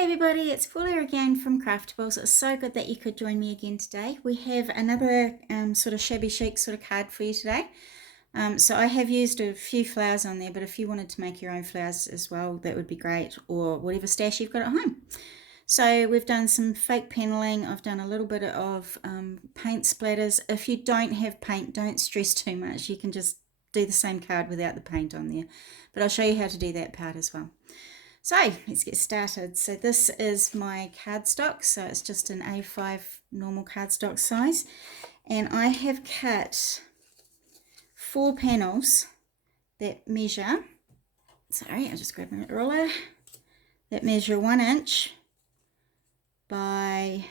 Hi everybody, it's Paula again from Craftables. It's so good that you could join me again today. We have another sort of shabby chic sort of card for you today. So I have used a few flowers on there, but if you wanted to make your own flowers as well, that would be great, or whatever stash you've got at home. So we've done some fake paneling. I've done a little bit of paint splatters. If you don't have paint, don't stress too much. You can just do the same card without the paint on there. But I'll show you how to do that part as well. So let's get started. So this is my cardstock. So it's just an A5 normal cardstock size. And I have cut 4 panels that measure, sorry, I'll just grab my ruler, that measure 1 inch by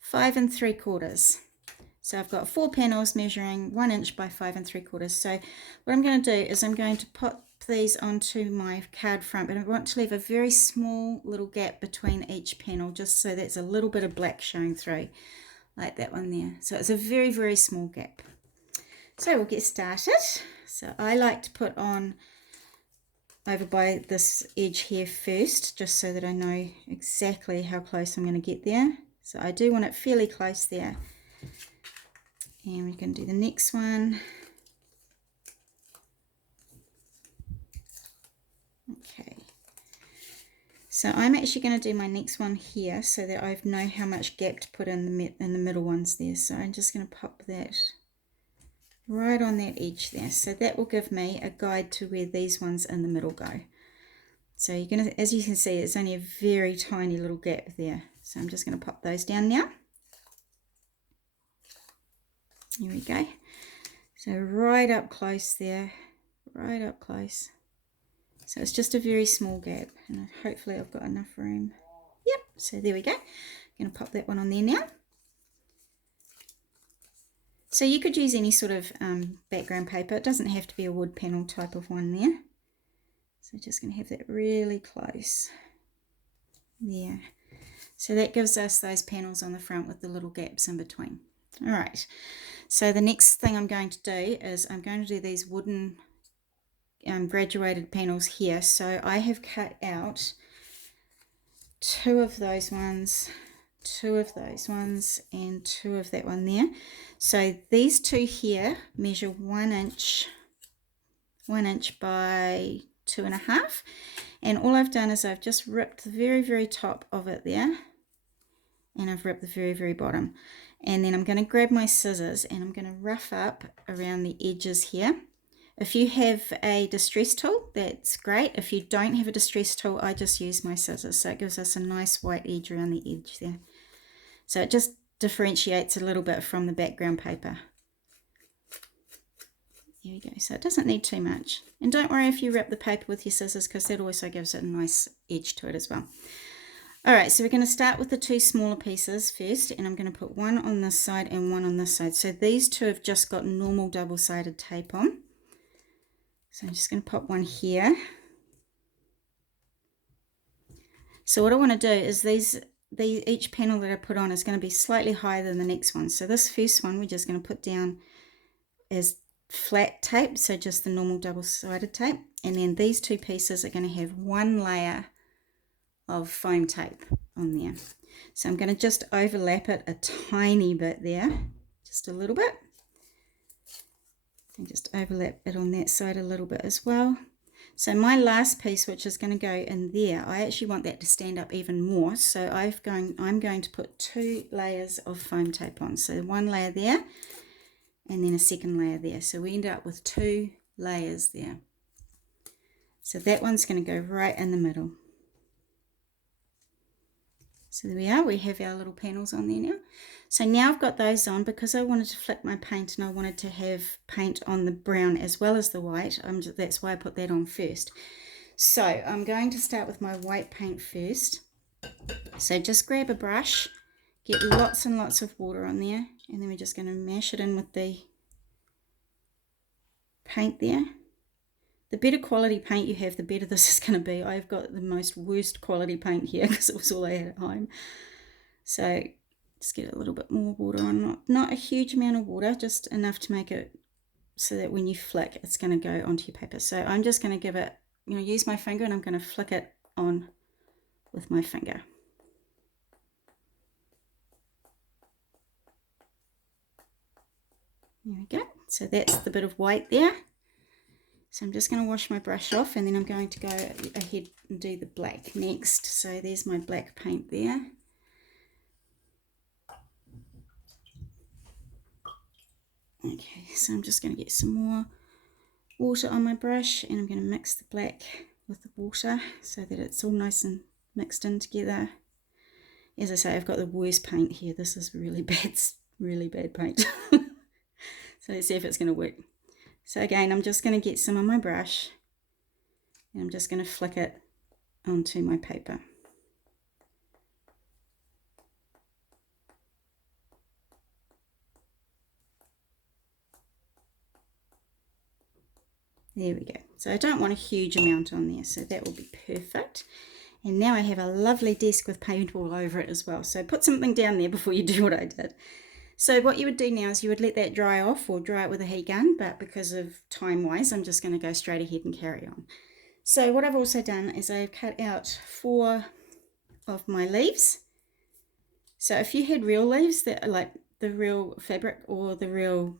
5 3/4. So I've got 4 panels measuring 1 inch by 5 3/4. So what I'm going to do is I'm going to put these onto my card front, but I want to leave a very small little gap between each panel, just so there's a little bit of black showing through, like that one there. So it's a very, very small gap. So we'll get started. So I like to put on over by this edge here first, just so that I know exactly how close I'm going to get there. So I do want it fairly close there. And we're going to do the next one. Okay. So I'm actually going to do my next one here so that I know how much gap to put in the middle ones there. So I'm just going to pop that right on that edge there. So that will give me a guide to where these ones in the middle go. So you're going to, as you can see, it's only a very tiny little gap there. So I'm just going to pop those down now. Here we go. So right up close there, right up close. So it's just a very small gap, and hopefully I've got enough room. Yep, so there we go. I'm going to pop that one on there now. So you could use any sort of background paper. It doesn't have to be a wood panel type of one there. So just going to have that really close there. So that gives us those panels on the front with the little gaps in between. All right, so the next thing I'm going to do is I'm going to do these wooden graduated panels here. So I have cut out 2 of those ones, 2 of those ones, and 2 of that one there. So these 2 here measure 1 inch by 2.5, and all I've done is I've just ripped the very, very top of it there, and I've ripped the very, very bottom. And then I'm going to grab my scissors and I'm going to rough up around the edges here. If you have a distress tool, that's great. If you don't have a distress tool, I just use my scissors. So it gives us a nice white edge around the edge there. So it just differentiates a little bit from the background paper. There we go. So it doesn't need too much. And don't worry if you wrap the paper with your scissors, because that also gives it a nice edge to it as well. All right, so we're going to start with the 2 smaller pieces first, and I'm going to put one on this side and one on this side. So these 2 have just got normal double-sided tape on. So I'm just going to pop one here. So what I want to do is each panel that I put on is going to be slightly higher than the next one. So this first one we're just going to put down as flat tape, so just the normal double-sided tape. And then these 2 pieces are going to have 1 layer of foam tape on there. So I'm going to just overlap it a tiny bit there, just a little bit. And just overlap it on that side a little bit as well. So my last piece, which is going to go in there, I actually want that to stand up even more. So I'm going to put 2 layers of foam tape on. So 1 layer there, and then a second layer there. So we end up with 2 layers there. So that one's going to go right in the middle. So there we are, we have our little panels on there now. So now I've got those on because I wanted to flick my paint and I wanted to have paint on the brown as well as the white. That's why I put that on first. So I'm going to start with my white paint first. So just grab a brush, get lots and lots of water on there, and then we're just going to mash it in with the paint there. The better quality paint you have, the better this is going to be. I've got the most worst quality paint here because it was all I had at home. So just get a little bit more water on, not a huge amount of water, just enough to make it so that when you flick, it's going to go onto your paper. So I'm just going to give it, use my finger and I'm going to flick it on with my finger. There we go. So that's the bit of white there. So I'm just going to wash my brush off, and then I'm going to go ahead and do the black next. So there's my black paint there. Okay, so I'm just going to get some more water on my brush, and I'm going to mix the black with the water so that it's all nice and mixed in together. As I say, I've got the worst paint here. This is really bad paint. So let's see if it's going to work. So again, I'm just going to get some on my brush, and I'm just going to flick it onto my paper. There we go. So I don't want a huge amount on there, so that will be perfect. And now I have a lovely desk with paint all over it as well. So put something down there before you do what I did. So what you would do now is you would let that dry off, or dry it with a heat gun, but because of time-wise, I'm just going to go straight ahead and carry on. So what I've also done is I've cut out 4 of my leaves. So if you had real leaves that are like the real fabric or the real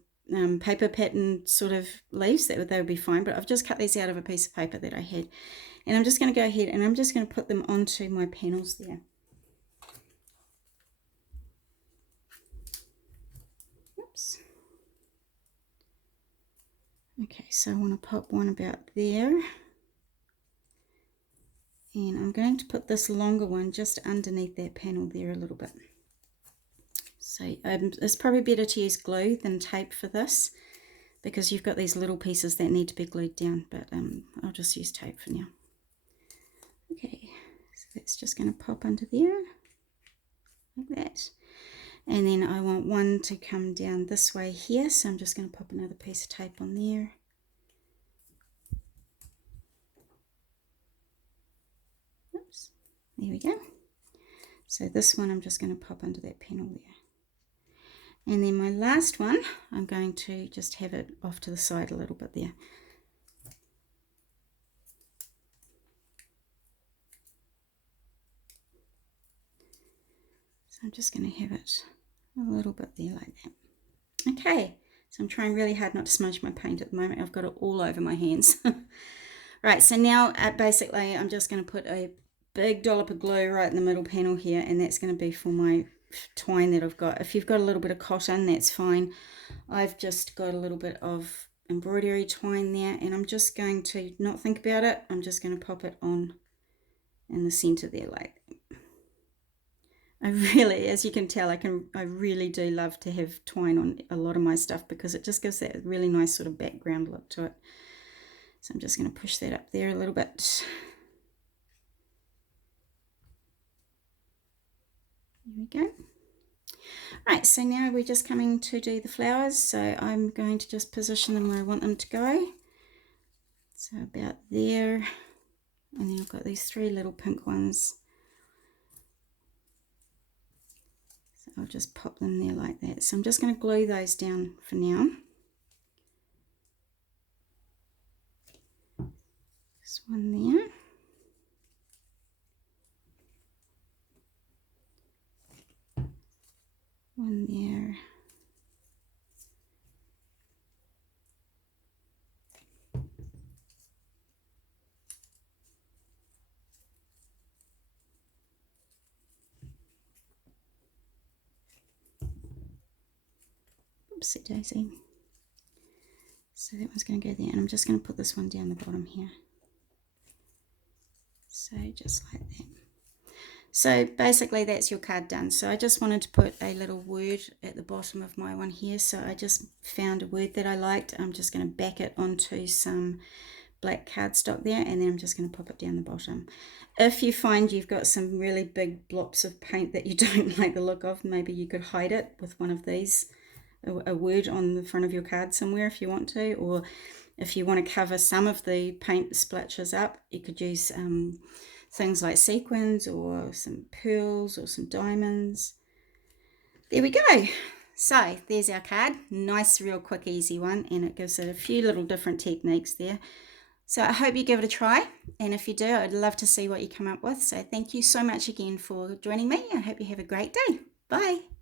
paper pattern sort of leaves, they would be fine, but I've just cut these out of a piece of paper that I had, and I'm just going to go ahead and I'm just going to put them onto my panels there. Oops. Okay, so I want to pop one about there, and I'm going to put this longer one just underneath that panel there a little bit. So it's probably better to use glue than tape for this, because you've got these little pieces that need to be glued down, but I'll just use tape for now. Okay, so that's just going to pop under there like that, and then I want one to come down this way here, so I'm just going to pop another piece of tape on there. Oops, there we go. So this one I'm just going to pop under that panel there. And then my last one, I'm going to just have it off to the side a little bit there. So I'm just going to have it a little bit there like that. Okay, so I'm trying really hard not to smudge my paint at the moment. I've got it all over my hands. Right, so now basically I'm just going to put a big dollop of glue right in the middle panel here, and that's going to be for my twine that I've got. If you've got a little bit of cotton, that's fine. I've just got a little bit of embroidery twine there, and I'm just going to not think about it. I'm just going to pop it on in the center there like that. I really, as you can tell, I really do love to have twine on a lot of my stuff, because it just gives that really nice sort of background look to it. So I'm just going to push that up there a little bit. There we go. Right, so now we're just coming to do the flowers. So I'm going to just position them where I want them to go. So about there. And then I've got these 3 little pink ones. So I'll just pop them there like that. So I'm just going to glue those down for now. This one there. One there. Oopsie daisy. So that one's going to go there, and I'm just going to put this one down the bottom here. So just like that. So basically that's your card done. So I just wanted to put a little word at the bottom of my one here. So I just found a word that I liked. I'm just going to back it onto some black cardstock there, and then I'm just going to pop it down the bottom. If you find you've got some really big blobs of paint that you don't like the look of, maybe you could hide it with one of these, a word on the front of your card somewhere if you want to, or if you want to cover some of the paint splotches up, you could use things like sequins or some pearls or some diamonds. There we go. So there's our card. Nice, real quick, easy one, and it gives it a few little different techniques there. So I hope you give it a try. And if you do, I'd love to see what you come up with. So thank you so much again for joining me. I hope you have a great day. Bye.